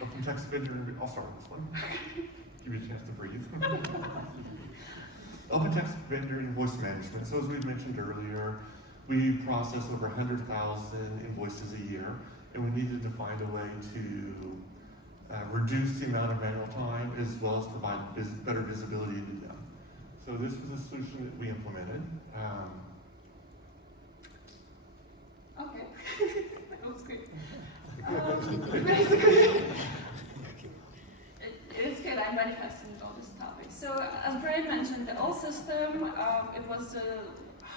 OpenText vendor, I'll start with this one. Give you a chance to breathe. OpenText vendor invoice management. So as we mentioned earlier, we process over 100,000 invoices a year, and we needed to find a way to reduce the amount of manual time as well as provide better visibility into them. So this was a solution that we implemented. Okay, that was great. Basically, it's good. I'm very fascinated on this topic. So, as Bryan mentioned, the old system, it was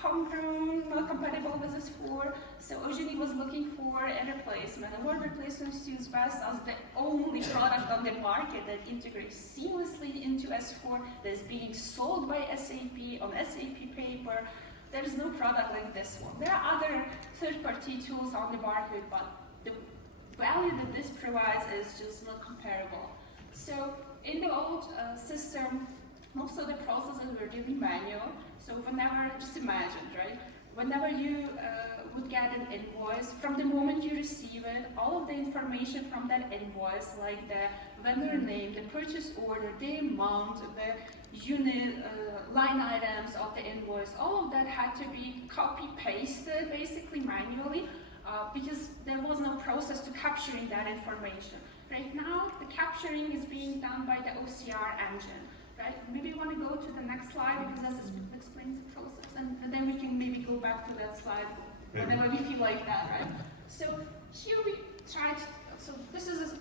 homegrown, not compatible with S4. So OG&E was looking for a replacement. A word replacement suits best as the only product on the market that integrates seamlessly into S4, that is being sold by SAP on SAP paper. There is no product like this one. There are other third-party tools on the market, but the value that this provides is just not comparable. So in the old system, most of the processes were really manual. So whenever, just imagine, right? Whenever you would get an invoice, from the moment you receive it, all of the information from that invoice, like the vendor name, the purchase order, the amount, the unit, line items of the invoice, all of that had to be copy-pasted, basically manually, because there was no process to capturing that information. Right now, the capturing is being done by the OCR engine. Right? Maybe you want to go to the next slide because that explains the process, and then we can maybe go back to that slide whenever we feel like that, right? So here we tried. So this is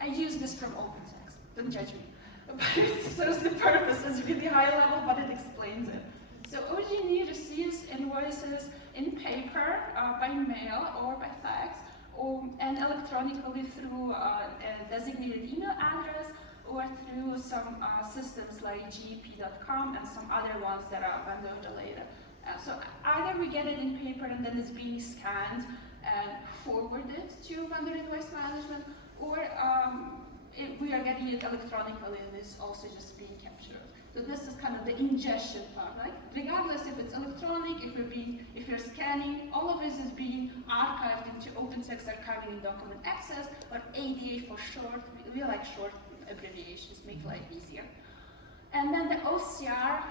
I use this from OpenText. Don't judge me. But it serves the purpose. It's really high level, but it explains it. So OG&E receives invoices in paper, by mail or by fax, and electronically through a designated email address, or through some systems like GEP.com and some other ones that are vendor related. So either we get it in paper and then it's being scanned and forwarded to vendor invoice management, or we are getting it electronically and it's also just being captured. So this is kind of the ingestion part, right? Regardless if it's electronic, if you're scanning, all of this is being archived into OpenText Archiving and Document Access, or ADA for short. We like short abbreviations, make life easier. And then the OCR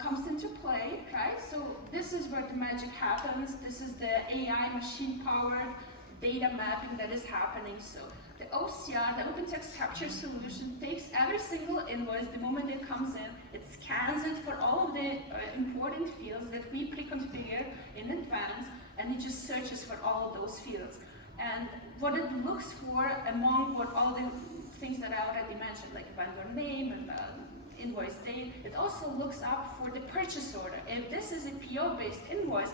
comes into play, right? So this is where the magic happens. This is the AI machine-powered data mapping that is happening. So the OCR, the OpenText Capture Solution, takes every single invoice the moment it comes in, it scans it for all of the important fields that we pre-configure in advance, and it just searches for all of those fields. And what it looks for among all the things that I already mentioned, like vendor name and invoice date, it also looks up for the purchase order. If this is a PO-based invoice,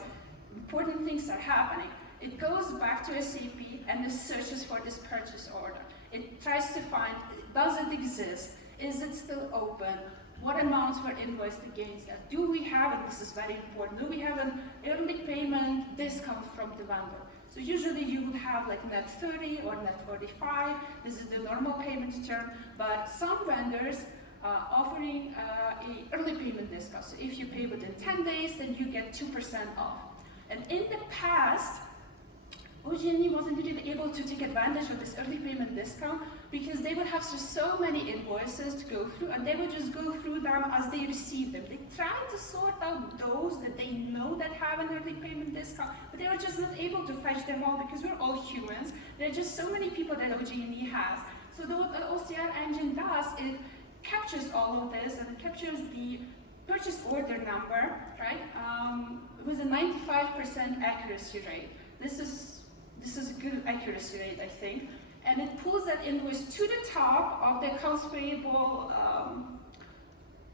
important things are happening. It goes back to SAP and it searches for this purchase order. It tries to find, does it exist? Is it still open? What amounts were invoiced against that? Do we have, and this is very important, do we have an early payment discount from the vendor? So usually you would have like net 30 or net 45. This is the normal payment term, but some vendors offering a early payment discount. So if you pay within 10 days, then you get 2% off. And in the past, OG&E wasn't really able to take advantage of this early payment discount because they would have so many invoices to go through, and they would just go through them as they receive them. They tried to sort out those that they know that have an early payment discount, but they were just not able to fetch them all because we're all humans. There are just so many people that OG&E has. So what the OCR engine does, it captures all of this, and it captures the purchase order number, right, with a 95% accuracy rate. This is a good accuracy rate, I think. And it pulls that invoice to the top of the accounts payable.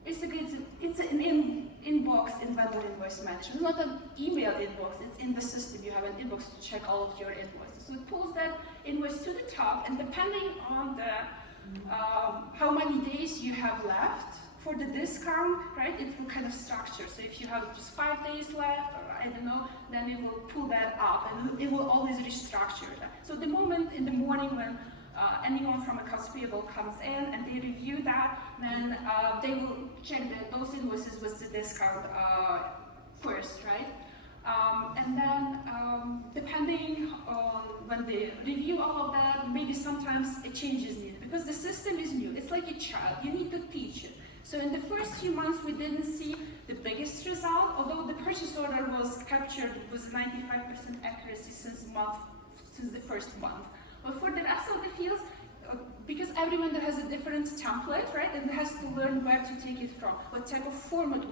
Basically, it's an inbox in vendor invoice management. It's not an email inbox, it's in the system. You have an inbox to check all of your invoices. So it pulls that invoice to the top, and depending on the how many days you have left for the discount, right, it will kind of structure. So if you have just 5 days left, or I don't know, then it will pull that up, and it will always restructure that. So the moment in the morning when anyone from accounts payable comes in and they review that, then they will check those invoices with the discount first, right? And then depending on when they review all of that, maybe sometimes a change is needed because the system is new. It's like a child, you need to teach it. So in the first few months, we didn't see the biggest result, although the purchase order was captured with 95% accuracy since the first month. But for the rest of the fields, because every vendor has a different template, right, and has to learn where to take it from, what type of format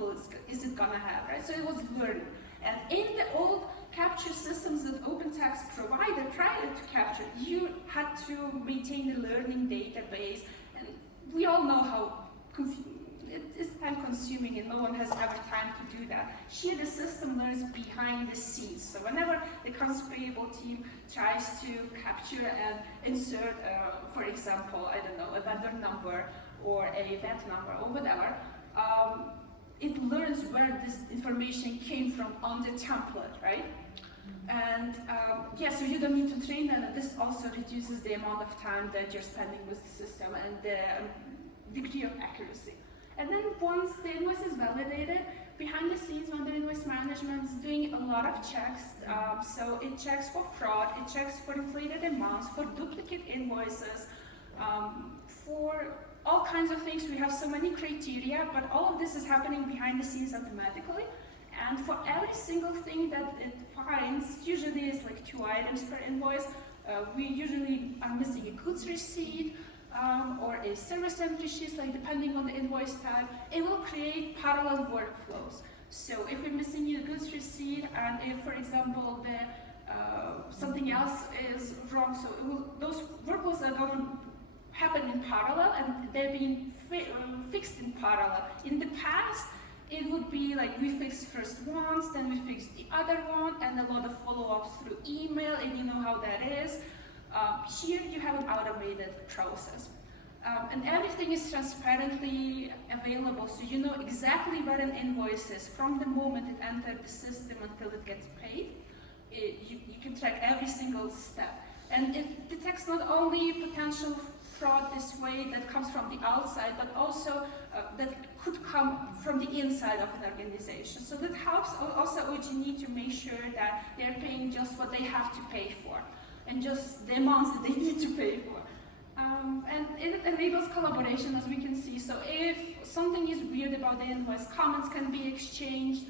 is it gonna have, right? So it was learning. And in the old capture systems that OpenText provided prior to capture, you had to maintain the learning database, and we all know how it is time-consuming and no one has ever time to do that. Here the system learns behind the scenes. So whenever the accounts payable team tries to capture and insert, for example, I don't know, a vendor number or a VAT number or whatever, it learns where this information came from on the template, right? And yeah, so you don't need to train them, and this also reduces the amount of time that you're spending with the system and the degree of accuracy. And then once the invoice is validated, behind the scenes, when the invoice management is doing a lot of checks, so it checks for fraud, it checks for inflated amounts, for duplicate invoices, for all kinds of things. We have so many criteria, but all of this is happening behind the scenes automatically. And for every single thing that it finds, usually it's like 2 items per invoice. We usually are missing a goods receipt, or a service entry sheet, like depending on the invoice type, it will create parallel workflows. So if we're missing a goods receipt, and if, for example, something else is wrong, so those workflows are going to happen in parallel, and they're being fixed in parallel. In the past, it would be like we fix first once, then we fix the other one, and a lot of follow-ups through email, and you know how that is. Here you have an automated process. And everything is transparently available, so you know exactly where an invoice is from the moment it entered the system until it gets paid. You can track every single step. And it detects not only potential fraud this way that comes from the outside, but also that could come from the inside of an organization. So that helps also OG&E to make sure that they're paying just what they have to pay for, and just the amounts that they need to pay for. And it enables collaboration, as we can see. So if something is weird about the invoice, comments can be exchanged.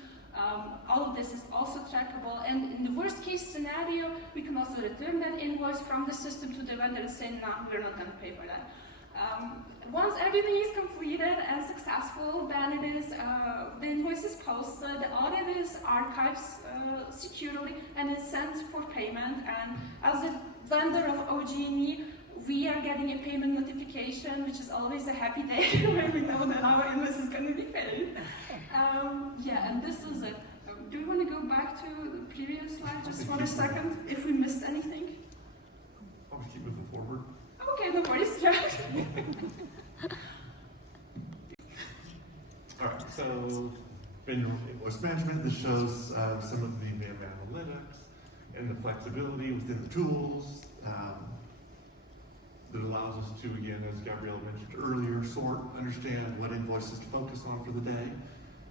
All of this is also trackable. And in the worst case scenario, we can also return that invoice from the system to the vendor and say, no, we're not going to pay for that. Once everything is completed and successful, then it is, the invoice is posted, the audit is archived securely, and it's sent for payment. And as a vendor of OG&E, we are getting a payment notification, which is always a happy day when we know that our invoice is going to be paid. Yeah, and this is it. Do we want to go back to the previous slide just for a second, if we missed anything? I'll just keep moving forward. Okay, no worries, yeah. All right, so in invoice management, this shows some of the VIM Analytics and the flexibility within the tools that allows us to, again, as Gabriella mentioned earlier, sort, understand what invoices to focus on for the day,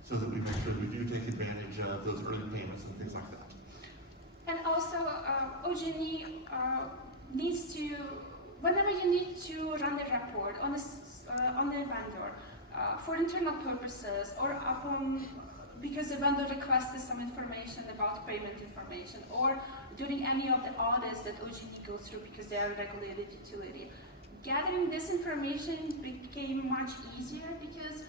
so that we make sure that we do take advantage of those early payments and things like that. And also, OG&E needs to, whenever you need to run a report on a vendor for internal purposes, or because the vendor requested some information about payment information, or during any of the audits that OG&E goes through because they are a regulated utility, gathering this information became much easier because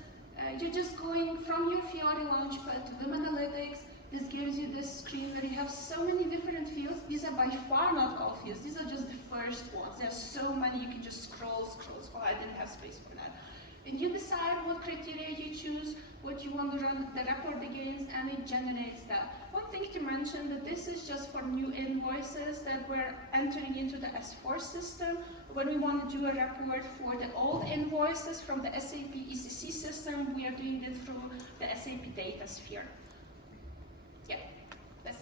you're just going from your Fiori Launchpad to VIM Analytics. This gives you this screen where you have so many different fields. These are by far not all fields. These are just the first ones. There are so many, you can just scroll. Oh, I didn't have space for that. And you decide what criteria you choose, what you want to run the report against, and it generates that. One thing to mention, that this is just for new invoices that we're entering into the S4 system. When we want to do a report for the old invoices from the SAP ECC system, we are doing it through the SAP DataSphere. Yeah.